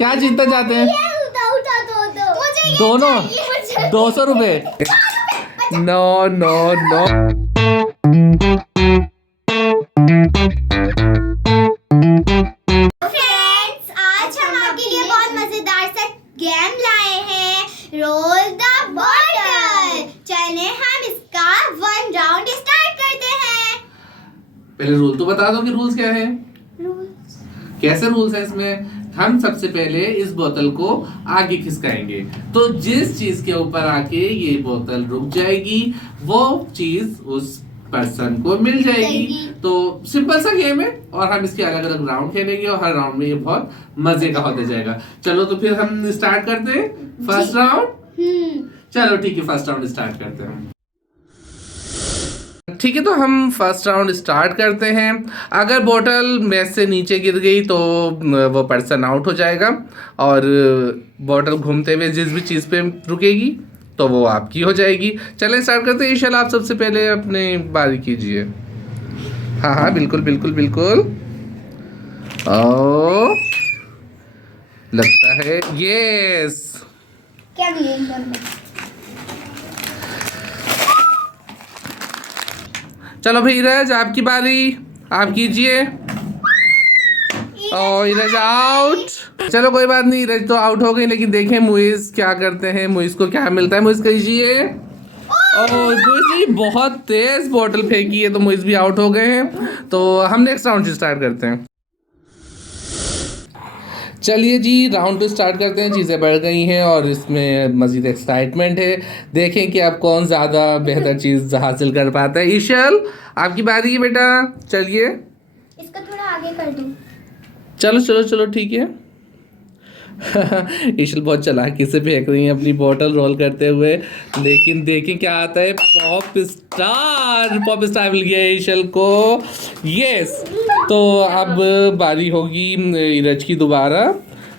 क्या जीतना चाहते हैं? दोनों 200 रुपए। No no no. फ्रेंड्स, आज हम आपके लिए बहुत मजेदार सा गेम लाए हैं, रोल द बॉटल। चले हम इसका 1 राउंड स्टार्ट करते हैं। पहले रूल तो बता दो कि रूल्स क्या है। कैसे रूल्स है इसमें? हम सबसे पहले इस बोतल को आगे खिसकाएंगे, तो जिस चीज के ऊपर आके ये बोतल रुक जाएगी वो चीज उस पर्सन को मिल जाएगी। तो सिंपल सा गेम है और हम इसके अलग अलग राउंड खेलेंगे और हर राउंड में ये बहुत मजे का होता जाएगा। चलो तो फिर हम स्टार्ट करते हैं फर्स्ट राउंड। चलो ठीक है, फर्स्ट राउंड स्टार्ट करते हैं। ठीक है, तो हम फर्स्ट राउंड स्टार्ट करते हैं। अगर बोतल मैच से नीचे गिर गई तो वो पर्सन आउट हो जाएगा और बोतल घूमते हुए जिस भी चीज़ पे रुकेगी तो वो आपकी हो जाएगी। चलें स्टार्ट करते हैं। ईशल, आप सबसे पहले अपने बारी कीजिए। हाँ हाँ, बिल्कुल बिल्कुल बिल्कुल। ओ, लगता है यस। क्या दिए? चलो भाई नीरज, आपकी बारी, आप कीजिए। और नीरज आउट। चलो कोई बात नहीं, नीरज तो आउट हो गई, लेकिन देखें मुइज क्या करते हैं, मुइज को क्या मिलता है। मुइज कीजिए। और मुइज ने बहुत तेज बॉटल फेंकी है तो मुइज भी आउट हो गए हैं। तो हम नेक्स्ट राउंड से स्टार्ट करते हैं। चलिए जी, राउंड 2 स्टार्ट करते हैं। चीज़ें बढ़ गई हैं और इसमें मज़ीद एक्साइटमेंट है। देखें कि आप कौन ज़्यादा बेहतर चीज़ हासिल कर पाता है। ईशल, आपकी बारी है बेटा, चलिए। इसको थोड़ा आगे कर दूं। चलो चलो चलो ठीक है। ईशल बहुत चालाकी से फेंक रही है अपनी बोतल रोल करते हुए, लेकिन देखें क्या आता है। पॉप स्टार मिल गया ईशल को। यस, तो अब बारी होगी ईरज की दोबारा।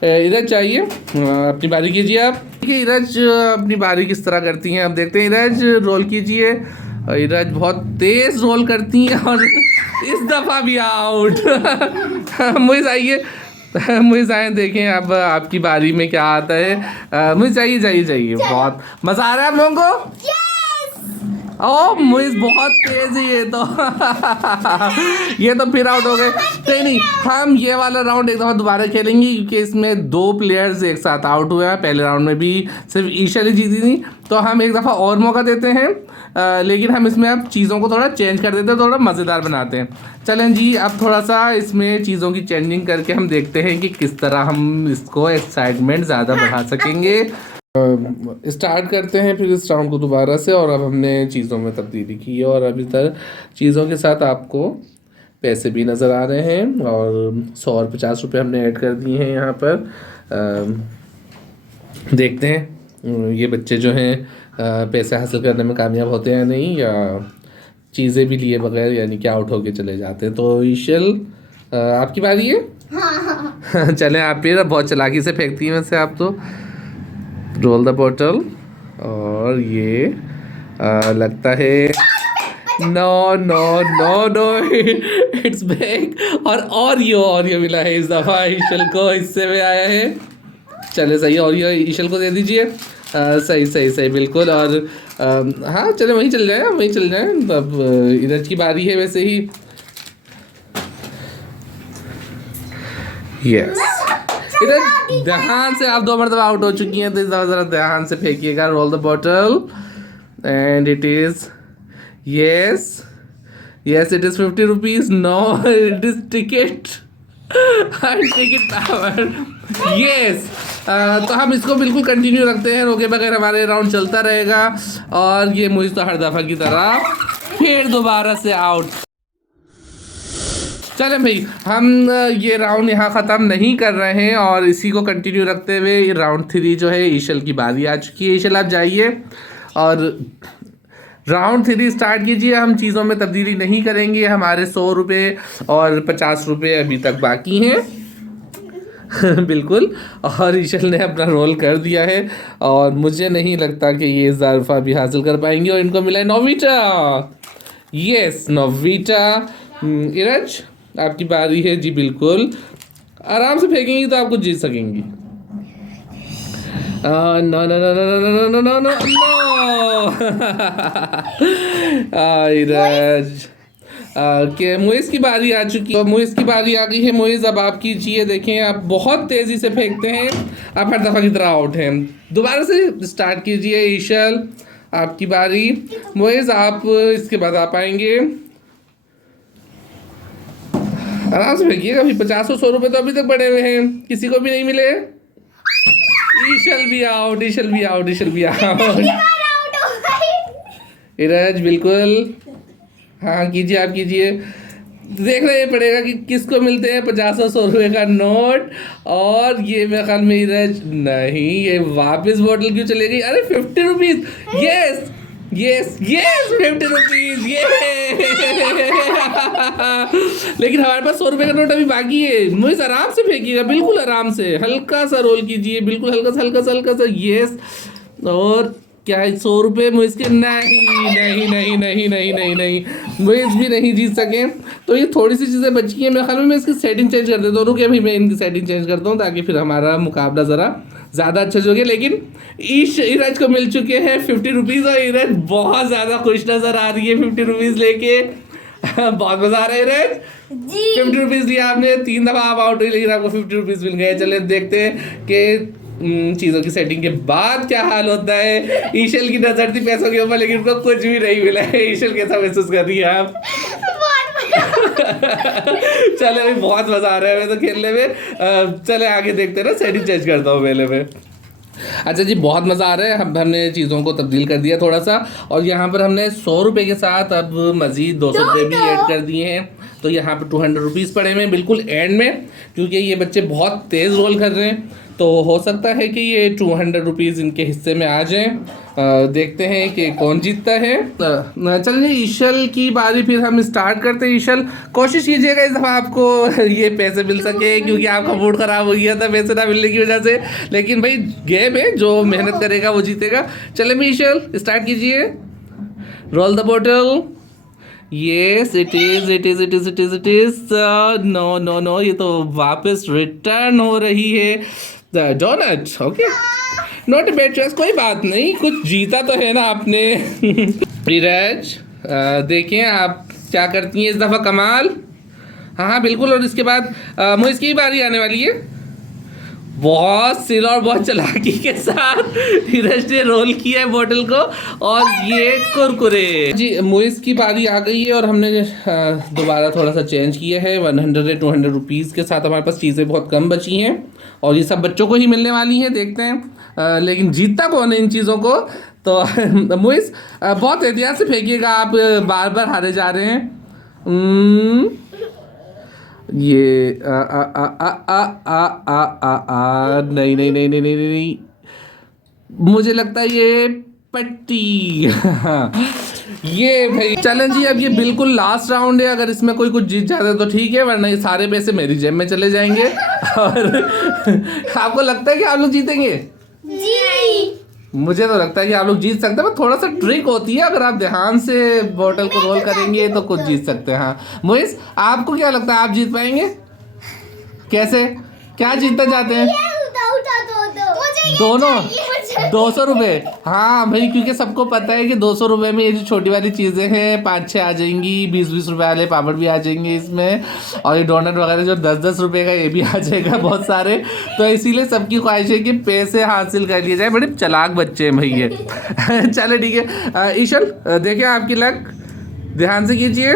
ईरज चाहिए, अपनी बारी कीजिए आप। ठीक है, ईरज अपनी बारी किस तरह करती हैं अब देखते हैं। ईरज रोल कीजिए। ईरज बहुत तेज रोल करती हैं और इस दफ़ा भी आउट। मुझे चाहिए, मुझे आए, देखें अब आपकी बारी में क्या आता है। मुझे चाहिए। बहुत मज़ा आ रहा है आप लोगों को। ओ मुइज बहुत तेज है ये तो। ये तो फिर आउट हो गए। नहीं, हम ये वाला राउंड एक दफ़ा दोबारा खेलेंगे क्योंकि इसमें 2 प्लेयर्स एक साथ आउट हुए हैं। पहले राउंड में भी सिर्फ ईशल ही जीती थी, तो हम एक दफ़ा और मौका देते हैं। लेकिन हम इसमें अब चीज़ों को थोड़ा चेंज कर देते हैं, थोड़ा मज़ेदार बनाते हैं। चलें जी, अब थोड़ा सा इसमें चीज़ों की चेंजिंग करके हम देखते हैं कि किस तरह हम इसको एक्साइटमेंट ज़्यादा बढ़ा सकेंगे। स्टार्ट करते हैं फिर इस राउंड को दोबारा से। और अब हमने चीज़ों में तब्दीली की है और अभी तक चीज़ों के साथ आपको पैसे भी नज़र आ रहे हैं और 100 और 50 रुपये हमने ऐड कर दिए हैं यहाँ पर। देखते हैं ये बच्चे जो हैं पैसे हासिल करने में कामयाब होते हैं या नहीं, या चीज़ें भी लिए बगैर यानी कि आउट होके चले जाते हैं। तो ईशल, आपकी बारी है। चलें आप फिर, बहुत चालाकी से फेंकती हैं वैसे आप तो। रोल द बॉटल और ये लगता है no no no no, it's back. और ये मिला है इस दफ़ा ईशल को, हिस्से में आया है। चले सही, और ये ईशल को दे दीजिए। सही बिल्कुल। और हाँ चले वहीं चल जाए। अब इधर की बारी है वैसे ही। यस, इधर ध्यान से, आप 2 मरतबा आउट हो चुकी हैं तो इस दफ़ा ज़रा ध्यान से फेंकिएगा। Roll the bottle and it is yes it is 50 rupees. No, it is ticket power. Yes, तो हम इसको बिल्कुल कंटिन्यू रखते हैं, रोके बगैर हमारे राउंड चलता रहेगा। और ये मुझे तो हर दफ़ा की तरह फिर दोबारा से आउट। चलें भाई, हम ये राउंड यहाँ ख़त्म नहीं कर रहे हैं और इसी को कंटिन्यू रखते हुए राउंड 3 जो है, ईशल की बारी आ चुकी है। ईशल आप जाइए और राउंड 3 स्टार्ट कीजिए। हम चीज़ों में तब्दीली नहीं करेंगे। हमारे 100 रुपये और 50 रुपये अभी तक बाकी हैं। बिल्कुल, और ईशल ने अपना रोल कर दिया है और मुझे नहीं लगता कि ये ज़ारफा भी हासिल कर पाएंगे। और इनको मिला है नोविटा। यस, नोविटा। ईरज, आपकी बारी है जी। बिल्कुल आराम से फेंकेंगी तो आपको जीत सकेंगी। No, no, no, no, no, no, no, no, no, Iraj कि मुइज़ की बारी आ चुकी है, मुइज़ की बारी आ गई है। मुइज़ अब आप कीजिए, देखें आप बहुत तेज़ी से फेंकते हैं, आप हर दफ़ा की तरह आउट हैं। दोबारा से स्टार्ट कीजिए। ईशल आपकी बारी। मुइज़ आप इसके बाद आ पाएंगे। आराम से फेंकिएगा, अभी 50-100 रुपए तो अभी तक पड़े हुए हैं, किसी को भी नहीं मिले। ईशल भी आउट, ईशल भी आउट, ईशल भी आउट। ईरज बिल्कुल, हाँ कीजिए, आप कीजिए। देखना ये पड़ेगा कि किसको मिलते हैं 50 और 100 रुपये का नोट। और ये मेरे ख्याल में ईरज नहीं, ये वापस बोतल क्यों चले गई? अरे 50 rupees. Yes yes yes 50 rupees ये। लेकिन हमारे पास 100 रुपये का नोट अभी बाकी है। मुझे आराम से फेंकिएगा, बिल्कुल आराम से, हल्का सा रोल कीजिए, बिल्कुल हल्का सा हल्का सा हल्का सा। यस, और क्या है 100 रुपये मुझ के? नहीं नहीं नहीं नहीं नहीं नहीं नहीं, मुझ भी नहीं जीत सके। तो ये थोड़ी सी चीज़ें बची हैं, मेरे ख्याल में मैं इसकी सेटिंग चेंज कर देता हूँ कि अभी मैं इनकी सेटिंग चेंज करता हूँ ताकि फिर हमारा मुकाबला ज़रा ज़्यादा अच्छा हो गया। लेकिन ईरज को मिल चुके हैं 50 रुपीज़ और ईरज बहुत ज़्यादा खुश नज़र आ रही है 50 रुपीज़ लेके। बहुत मज़ा आ रहा है ईरज। 50 रुपीज़ लिया आपने, 3 दफ़ा आप आउट हुई लेकिन आपको 50 रुपीज़ मिल गए। चले देखते हैं कि चीज़ों की सेटिंग के बाद क्या हाल होता है। ईशल की नजर थी पैसों के ऊपर, लेकिन उनको कुछ भी नहीं मिला है। ईशल कैसा महसूस कर रही है आप? चले भाई, बहुत मजा आ रहा है हमें तो खेलने में। चले आगे देखते हैं ना, सेटिंग चेंज करता हूँ पहले में। अच्छा जी, बहुत मज़ा आ रहा है। हमने चीज़ों को तब्दील कर दिया थोड़ा सा, और यहाँ पर हमने 100 रुपये के साथ अब मज़ीद 200 रुपये भी ऐड कर दिए हैं। तो यहाँ पर 200 रुपीज़ पड़े हुए हैं बिल्कुल एंड में, क्योंकि ये बच्चे बहुत तेज़ रोल कर रहे हैं। तो हो सकता है कि ये 200 रुपीज़ इनके हिस्से में आ जाएं। देखते हैं कि कौन जीतता है। चलिए ईशल की बारी, फिर हम स्टार्ट करते हैं। ईशल कोशिश कीजिएगा इस दफ़ा आपको ये पैसे मिल सके, क्योंकि आपका मूड ख़राब हो गया था पैसे ना मिलने की वजह से। लेकिन भाई गेम है, जो मेहनत करेगा वो जीतेगा। चले भी ईशल स्टार्ट कीजिए। Roll the bottle. Yes, it is. No, no, no. ये तो वापस रिटर्न हो रही है। Donut, okay. Not a bad choice, कोई बात नहीं, कुछ जीता तो है ना आपने। ईरज देखें आप क्या करती हैं इस दफ़ा, कमाल। हाँ हाँ बिल्कुल। और इसके बाद मुझे इसकी बारी आने वाली है। बहुत सिल और बहुत चालाकी के साथ नीरज ने रोल किया है बोतल को, और ये कुरकुरे जी। मुइज़ की बारी आ गई है और हमने दोबारा थोड़ा सा चेंज किया है। 100-200 रुपीज़ के साथ हमारे पास चीज़ें बहुत कम बची हैं, और ये सब बच्चों को ही मिलने वाली हैं। देखते हैं लेकिन जीतता कौन है इन चीज़ों को। तो मुइज़ बहुत एहतियात से फेंकिएगा, आप बार बार हारे जा रहे हैं। ये नहीं नहीं नहीं नहीं नहीं नहीं, मुझे लगता है ये पट्टी। ये भाई चलें जी, अब ये बिल्कुल लास्ट राउंड है। अगर इसमें कोई कुछ जीत जाता है तो ठीक है, वरना ये सारे पैसे मेरी जेब में चले जाएंगे। और आपको लगता है कि आप लोग जीतेंगे? जी मुझे तो लगता है कि आप लोग जीत सकते हैं, पर थोड़ा सा ट्रिक होती है, अगर आप ध्यान से बोतल को रोल करेंगे तो कुछ जीत सकते हैं। हाँ मुइज़, आपको क्या लगता है आप जीत पाएंगे? कैसे, क्या जीतना चाहते हैं? दोनों 200 रुपये। हाँ भाई, क्योंकि सबको पता है कि 200 रुपये में ये जो छोटी वाली चीज़ें हैं 5-6 आ जाएंगी, 20-20 रुपये वाले पापड़ भी आ जाएंगे इसमें, और ये डोनट वगैरह जो 10-10 रुपये का ये भी आ जाएगा बहुत सारे। तो इसीलिए सबकी ख्वाहिश है कि पैसे हासिल कर लिए जाए। बड़े चालाक बच्चे हैं भाई ये। चले ठीक है। ईशल देखिए आपकी लक, ध्यान से कीजिए।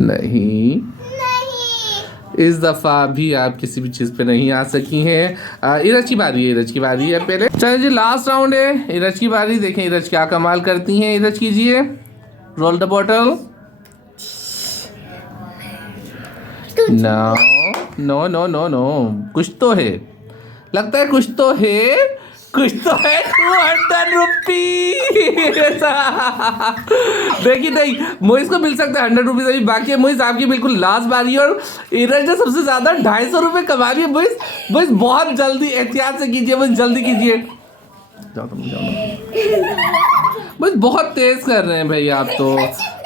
नहीं, इस दफ़ा भी आप किसी भी चीज़ पे नहीं आ सकी हैं। ईरज की बारी है, ईरज की बारी है पहले। चलिए जी, लास्ट राउंड है, ईरज की बारी। देखें ईरज क्या कमाल करती हैं। ईरज कीजिए, roll the bottle. No no no no, कुछ तो है, लगता है कुछ तो है, कुछ तो है। 200 रुपीज। देखिए नहीं, मुइज़ को मिल सकता है 100 रुपीज़ अभी बाकी है। मुइज़ आपकी बिल्कुल लास्ट बारी है, और ईरज ने सबसे ज़्यादा 250 रुपये कमा रही है। मुइज़ बहुत जल्दी, एहतियात से कीजिए, मुइज़ जल्दी कीजिए। मुइज़ बहुत तेज़ कर रहे हैं भाई आप तो।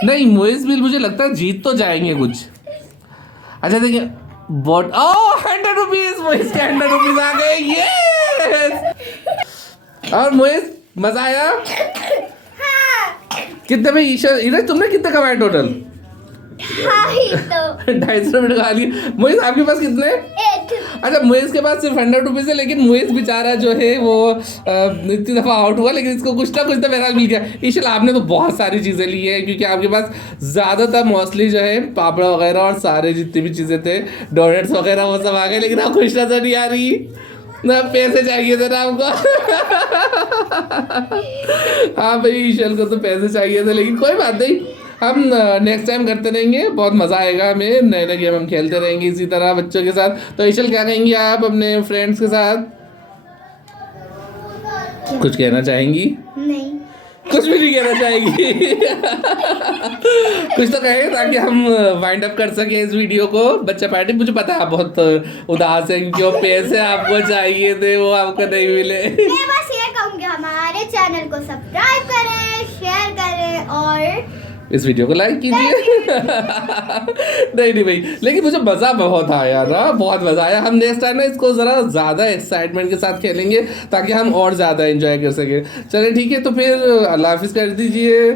नहीं मुइज़ भी मुझे लगता है जीत तो जाएंगे कुछ। अच्छा देखिए, बॉट 100 रुपीज, मोहित के 100 रुपीज आ गए, यस। और मोहित मजा आया? कितने में ईशा तुमने कितने कमाए टोटल? 250 रुपये खा लिए। मोहित आपके पास कितने? अच्छा मोहित के पास सिर्फ 100 रुपीज है, लेकिन मोहित बेचारा जो है वो इतनी दफा आउट हुआ, लेकिन इसको कुछ ना कुछ तो बहरहाल मिल गया। ईशल आपने तो बहुत सारी चीजें ली है, क्योंकि आपके पास ज्यादातर मोस्टली जो है पापड़ वगैरह और सारे जितनी भी चीजें थे, डोनट्स वगैरह वो सब आ गए, लेकिन आप खुश नजर नहीं आ रही ना, पैसे चाहिए थे ना आपको। हाँ भाई ईशल को तो पैसे चाहिए थे, लेकिन कोई बात नहीं, हम नेक्स्ट टाइम करते रहेंगे, बहुत मज़ा आएगा हमें, नए नए गेम हम खेलते रहेंगे इसी तरह बच्चों के साथ। तो ईशल क्या कहेंगी आप अपने फ्रेंड्स के साथ? कुछ कहना चाहेंगी? नहीं, कुछ भी नहीं कहना चाहेंगी। कुछ तो कहें ताकि हम वाइंड अप कर सके इस वीडियो को। बच्चा पार्टी, मुझे पता है आप बहुत उदास हैं क्योंकि वो पैसे आपको चाहिए थे, वो आपको नहीं मिले। मैं बस ये कहूँगी हमारे चैनल को सब्सक्राइब करें, शेयर करें और इस वीडियो को लाइक कीजिए। नहीं भाई, लेकिन मुझे मज़ा बहुत आया ना, बहुत मज़ा आया। हम नेक्स्ट टाइम ना इसको ज़रा ज़्यादा एक्साइटमेंट के साथ खेलेंगे ताकि हम और ज़्यादा एंजॉय कर सकें। चलिए ठीक है, तो फिर अल्लाह हाफिज़ कर दीजिए।